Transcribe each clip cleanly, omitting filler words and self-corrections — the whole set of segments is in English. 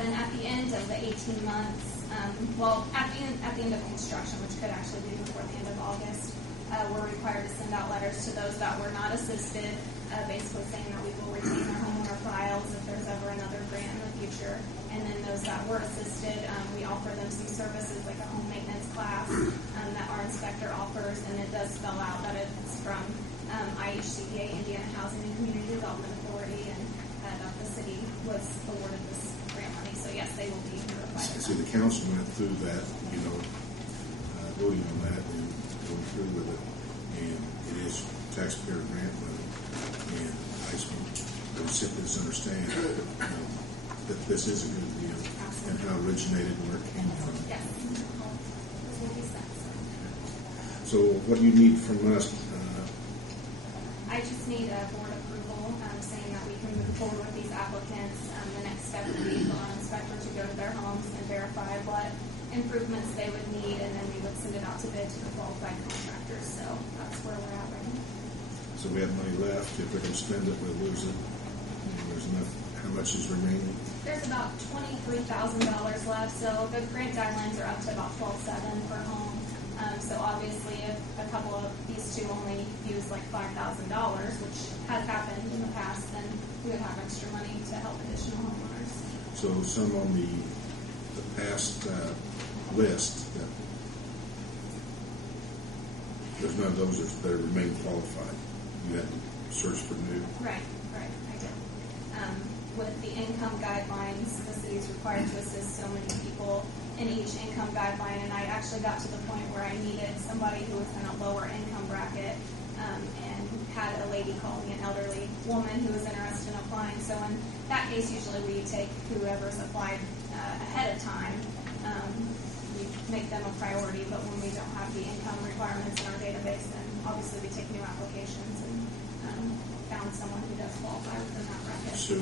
happen at the end of the 18 months. At the end of construction, which could actually be before the end of August, we're required to send out letters to those that were not assisted, basically saying that we will retain their homeowner files if there's ever another grant in the future. And then those that were assisted, we offer them some services like a home maintenance class that our inspector offers, and it does spell out that it's from IHCDA, Indiana Housing and Community Development Authority, and that the city was awarded this grant money. So yes, they will be notified. See, the council went through that, voting on that and going through with it, and it is taxpayer grant money. And I just want the recipients to understand that this is a good deal. Absolutely. And how it originated and where it came from. Yes. This will be set. So what do you need from us? I just need a board approval saying that we can move forward with these applicants. The next step would be for our inspector to go to their homes and verify what improvements they would need, and then we would send it out to bid to the qualified contractors. So that's where we're at right now. So we have money left. If we don't spend it, we'll lose it. There's enough. How much is remaining? There's about $23,000 left. So the grant guidelines are up to about $12,700 per home. So obviously, if a couple of these two only use like $5,000, which has happened in the past, then we would have extra money to help additional homeowners. So some on the past list, there's none of those that remain qualified. You had to search for new. Right, I did. With the income guidelines, the city is required to assist so many people in each income guideline, and I actually got to the point where I needed somebody who was in a lower income bracket, and had a lady call me, an elderly woman who was interested in applying. So in that case, usually we take whoever's applied ahead of time. We make them a priority, but when we don't have the income requirements in our database, then obviously we take new applications and found someone who does qualify within that bracket. So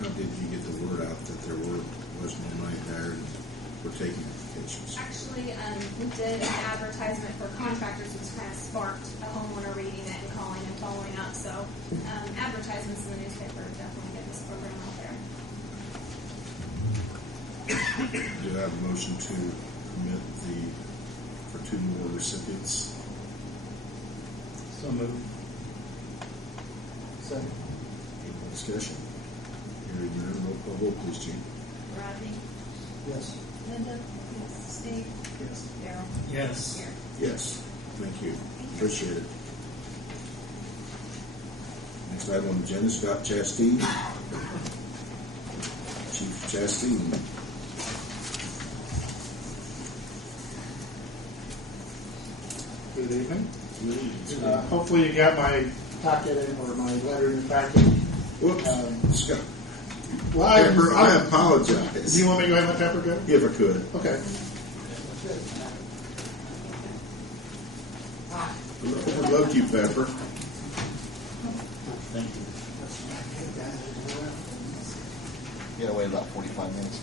how did you get the word out that there was no money there and we're taking applications? Actually, we did an advertisement for contractors, which kind of sparked a homeowner reading it and calling and following up. So advertisements in the newspaper definitely get this program out there. Do I have a motion to permit for two more recipients? So moved. Second. Any more discussion? Hearing none, roll call vote, please, Gene. Rodney? Yes. Linda? Yes. Steve? Yes. Darryl? Yes. Here. Yes. Thank you. Appreciate it. Next item on the agenda, Scott Chasteen. Chief Chasteen. Good evening. Good evening. Hopefully you got my packet or my letter in the packet. Whoops. Scott. Well, Pepper, I apologize. Do you want me to go ahead and let Pepper go? If I could. Okay. I love you, Pepper. Thank you. You gotta wait about 45 minutes.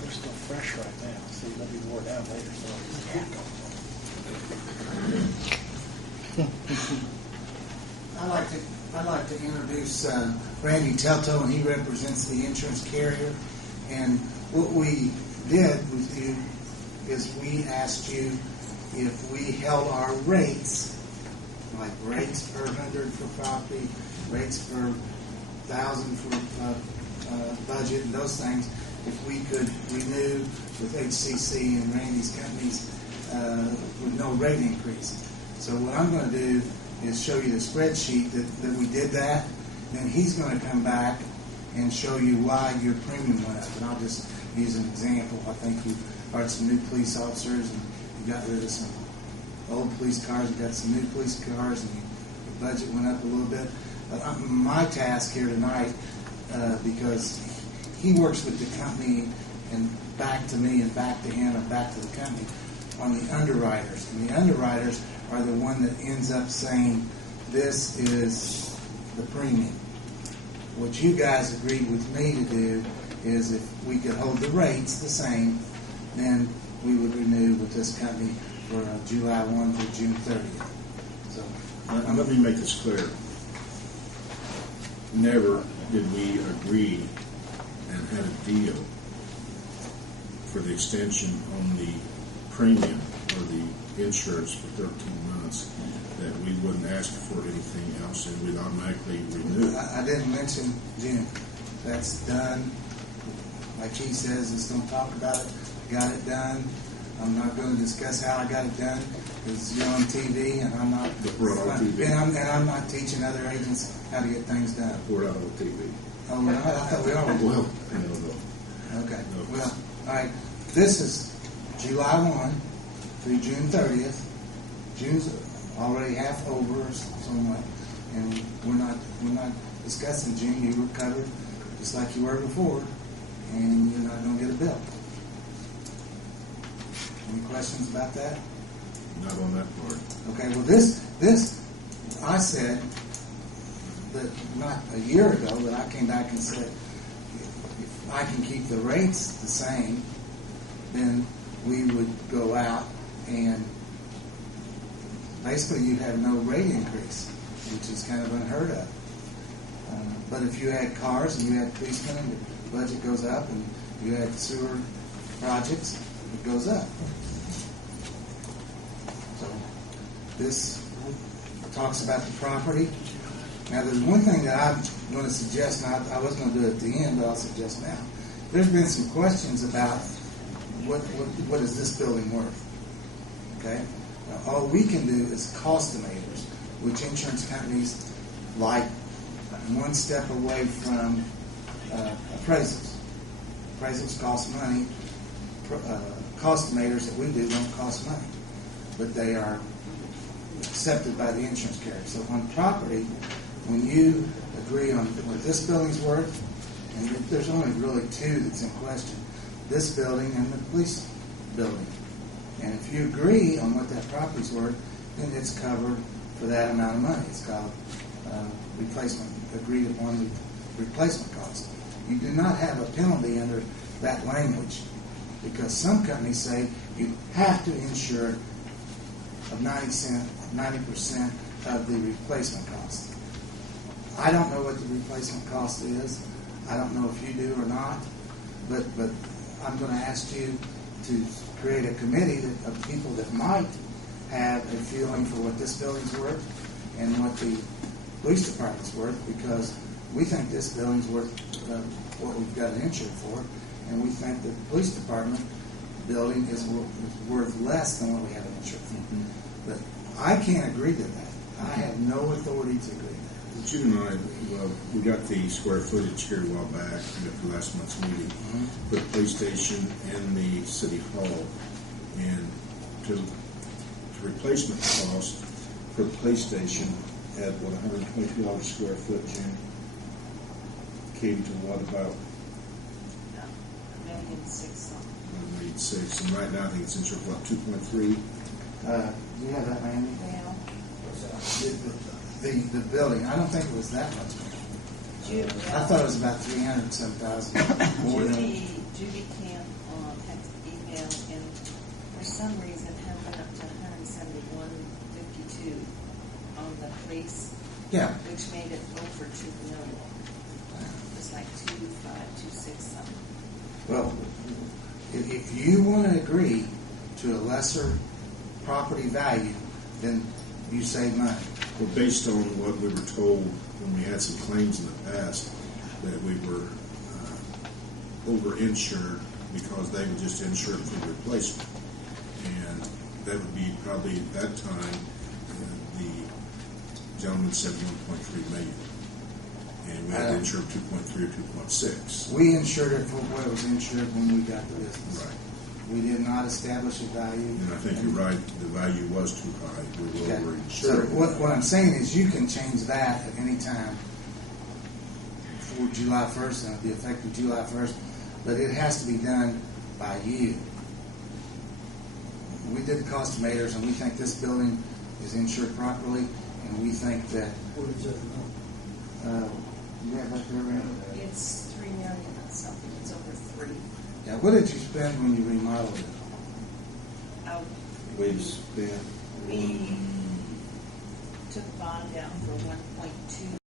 They're still fresh right now, so they'll be wore down later. I'd like to introduce Randy Telto, and he represents the insurance carrier. And what we did with you is we asked you if we held our rates, like rates per 100 for property, rates per 1,000 for budget, and those things, if we could renew with HCC and Randy's companies with no rate increase. So what I'm going to do is show you the spreadsheet that we did that. Then he's going to come back and show you why your premium went up. And I'll just use an example. I think you hired some new police officers and you got rid of some old police cars. You got some new police cars, and the budget went up a little bit. But my task here tonight, because he works with the company and back to me and back to him and back to the company on the underwriters. And the underwriters are the one that ends up saying, this is the premium. What you guys agreed with me to do is if we could hold the rates the same, then we would renew with this company for July 1 through June 30th. So let me make this clear. never did we agree and had a deal for the extension on the premium or the insurance for 13 months that we wouldn't ask for anything else and we'd automatically renew. I didn't mention June. That's done. Like he says, just don't talk about it. Got it done. I'm not going to discuss how I got it done because you're on TV and I'm not. But we're on TV. And I'm not teaching other agents how to get things done. We're out on TV. Oh, we're not? I thought we are. Well, no. Okay. No. Well, all right. This is July 1 through June 30th. June's already half over or somewhat, and we're not discussing June. You were covered just like you were before, and you're not going to get a bill. Any questions about that? Not on that part. Okay. Well, this I said that not a year ago, but I came back and said if I can keep the rates the same, then we would go out and basically you'd have no rate increase, which is kind of unheard of. But if you had cars and you had policemen and the budget goes up and you had sewer projects, it goes up. So this talks about the property. Now there's one thing that I'm going to suggest, and I was going to do it at the end, but I'll suggest now. There's been some questions about what is this building worth? Okay? Now, all we can do is cost estimators, which insurance companies like one step away from appraisals. Appraisals cost money. Cost estimators that we do don't cost money, but they are accepted by the insurance carrier. So on property, when you agree on what this building's worth, and there's only really two that's in question, this building and the police building. And if you agree on what that property's worth, then it's covered for that amount of money. It's called replacement, agreed upon replacement cost. You do not have a penalty under that language because some companies say you have to insure of 90% of the replacement cost. I don't know what the replacement cost is. I don't know if you do or not, but I'm going to ask you to create a committee of people that might have a feeling for what this building's worth and what the police department's worth, because we think this building's worth what we've got it insured for, and we think that the police department building is worth less than what we have it insured for. But I can't agree to that. I have no authority to agree to that. June and I, well, we got the square footage here a while back after last month's meeting for the police station and the city hall. And to replacement cost for the police station at what, $122 a square foot, June? Came to what, about $1,600,000 $1,600,000, and right now I think it's insured for what, 2.3? Do you have that, Randy? Well, The building, I don't think it was that much. I thought it was about 300-some-thousand more than. Judy Camp texted email and for some reason had went up to $171.52 on the police, Yeah. which made it over $2 million. It was like 2.526 something. Well, if you want to agree to a lesser property value, then you save money. Well, based on what we were told when we had some claims in the past, that we were over-insured because they would just insure it for replacement. And that would be probably at that time, the gentleman said 1.3 million. And we had insured 2.3 or 2.6. We insured it for what it was insured when we got the business. Right. We did not establish a value. And I think you're right, the value was too high. We were Okay. So over-insured. what I'm saying is you can change that at any time for July 1st, and it'll be effective July 1st, but it has to be done by you. We did the cost estimators, and we think this building is insured properly, and we think that. What is it? You have that there, Randy? It's $3 million and something. It's over 3. Yeah. What did you spend when you remodeled it? We spent We took bond down for $1.3